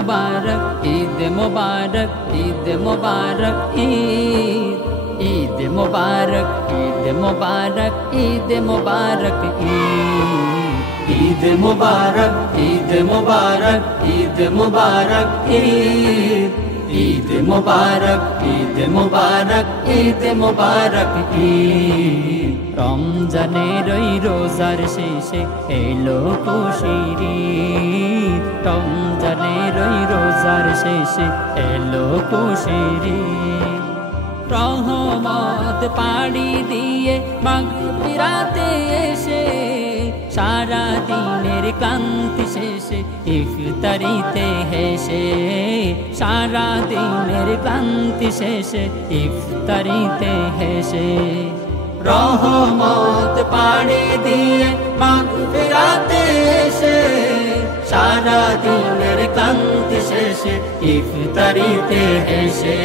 मुबारक ईद मुबारक ईद मुबारक ईद ईद मुबारक ईद मुबारक ईद मुबारक ईद ईद मुबारक ईद मुबारक ईद मुबारक ईद ईद मुबारक ईद मुबारक ईद मुबारक ईद রমজানের ওই রোজার শেষে এলো খুশির ঈদ রমজানের ওই রোজার শেষে এলো খুশির ঈদ রহমত পাড়ি দিয়ে মাগফিরাতে এসে সারা দিনের ক্লান্তি শেষে ইফতারিতে হেসে সারা দিনের ক্লান্তি শেষে ইফতারিতে হেসে রহমত পাড়ি দিয়ে মাগফিরাতে এসে সারা দিনের ক্লান্তি শেষে ইফতারিতে হেসে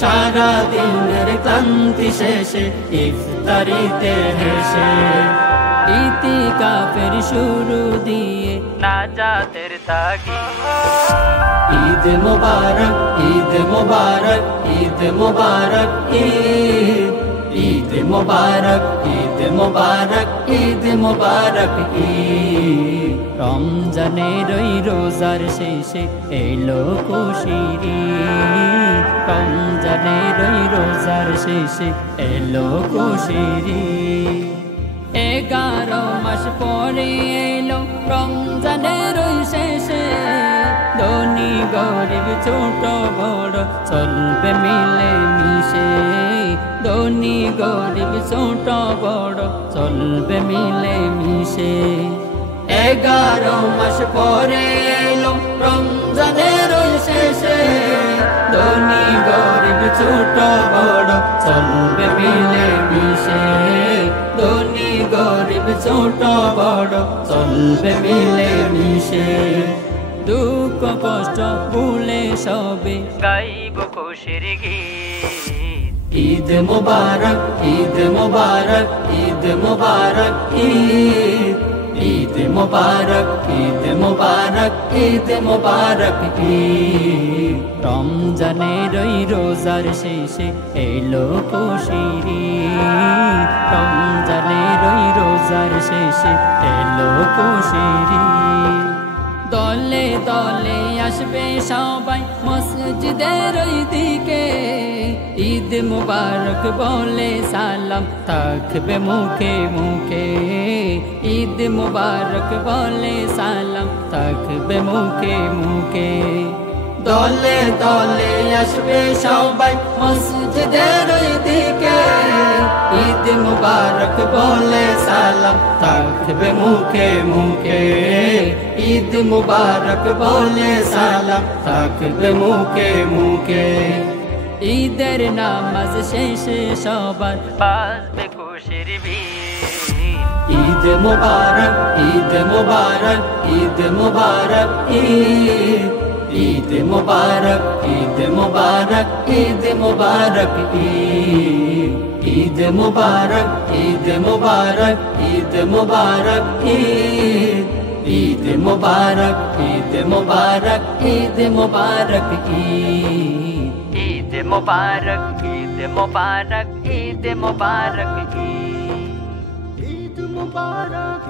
সারা দিনের ক্লান্তি শেষে ইফতারিতে হেসে ইতিকাফের শুরু দিয়ে নাজাতের তাগিদ ঈদ মুবারক ঈদ মুবারক ঈদ মুবারক ঈদ ঈদ মুবারক ঈদ মুবারক ঈদ মুবারক ঈদ রমজানের ওই রোজার শেষে এলো খুশির ঈদ রমজানের ওই রোজার শেষে এলো খুশির ঈদ 11 মাস পরে এলো রমজানের ওই শেষে ধনী গরিব ছোট বড় চলবে মিলে মিশে ধনী গরিব ছোট বড় চলবে মিলে মিশে 11 মাস পরে এলো রমজানের ওই শেষে ধনী গরিব ছোট বড় চলবে মিলে মিশে ধনী গরিব ছোট বড় চলবে মিলে মিশে দুঃখ কষ্ট ভুলে সবে গাইব খুশির গীত ঈদ মুবারক ঈদ মুবারক ঈদ মুবারক ঈদ ঈদ মুবারক ঈদ মুবারক ঈদ মুবারক ঈদ রমজানের ওই রোজার শেষে এলো খুশির ঈদ রমজানের ওই রোজার শেষে এলো খুশির ঈদ দলে দলে আসবে সবাই মসজিদের ওই দিকে ঈদ মুবারক বলে সালাম থাকবে মুখে মুখে ঈদ মুবারক বলে সালাম থাকবে মুখে মুখে দলে দলে আসবে সবাই মসজিদের ওই দিকে ঈদ মুবারক বলে সালাম থাকবে মুখে মুখে ঈদ মুবারক বলে সালাম থাকবে মুখে মুখে ঈদের নামাজ শেষে সবার বাজবে খুশির বীণ ঈদ মুবারক ঈদ মুবারক ঈদ মুবারক ঈদ ঈদ মুবারক ঈদ মুবারক ঈদ মুবারক ঈদ ঈদ মুবারক ঈদ মুবারক ঈদ মুবারক ঈদ ঈদ মুবারক ঈদ মুবারক ঈদ মুবারক ঈদ ঈদ মুবারক ঈদ মুবারক ঈদ মুবারক ঈদ ঈদ মুবারক